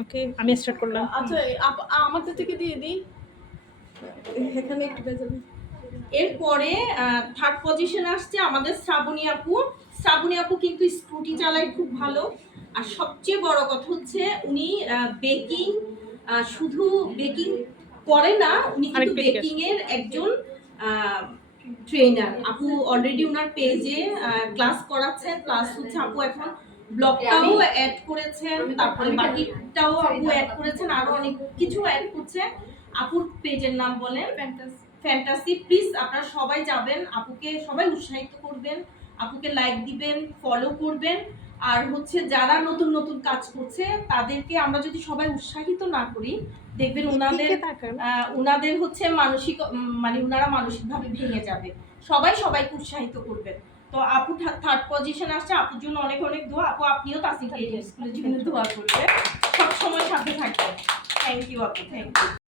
ওকে, আমি স্টার্ট করলাম। আচ্ছা আমাদের থেকে দিয়ে দিই, এখানে একটু বেজাল। এরপরে থার্ড পজিশন আসছে আমাদের শ্রাবণী আপু। শ্রাবণী আপু কিন্তু স্কুটি চালায় খুব ভালো, আর সবচেয়ে বড় কথা হচ্ছে উনি বেকিং, শুধু বেকিং করে না, উনি কিন্তু বেকিং এর একজন ট্রেনার। আপু অলরেডি ওনার পেজে ক্লাস করাচ্ছেন, প্লাস হচ্ছে আপু এখন ব্লগটাও অ্যাড করেছেন, তারপরে বাকিটাও আপু অ্যাড করেছেন, আরো অনেক কিছু অ্যাড করছে। আপুর পেজের নাম বলেন ফ্যান্টাসি। প্লিজ আপনারা সবাই যাবেন, আপুকে সবাই উৎসাহিত করবেন, আপুকে লাইক দিবেন, ফলো করবেন। আর হচ্ছে যারা নতুন নতুন কাজ করছে তাদেরকে আমরা যদি সবাই উৎসাহিত না করি, দেখবেন ওনাদের হচ্ছে মানসিক, মানে ওনারা মানসিকভাবে ভেঙে যাবে। সবাই সবাইকে উৎসাহিত করবেন। তো আপু থার্ড পজিশন আসছে, আপুর জন্য অনেক অনেক দোয়া। আপু আপনিও তাসনিম ক্রিয়েটিভ স্কুলের জন্য দোয়া করবেন, সব সময় সাথে থাকবেন। থ্যাংক ইউ আপু, থ্যাংক ইউ।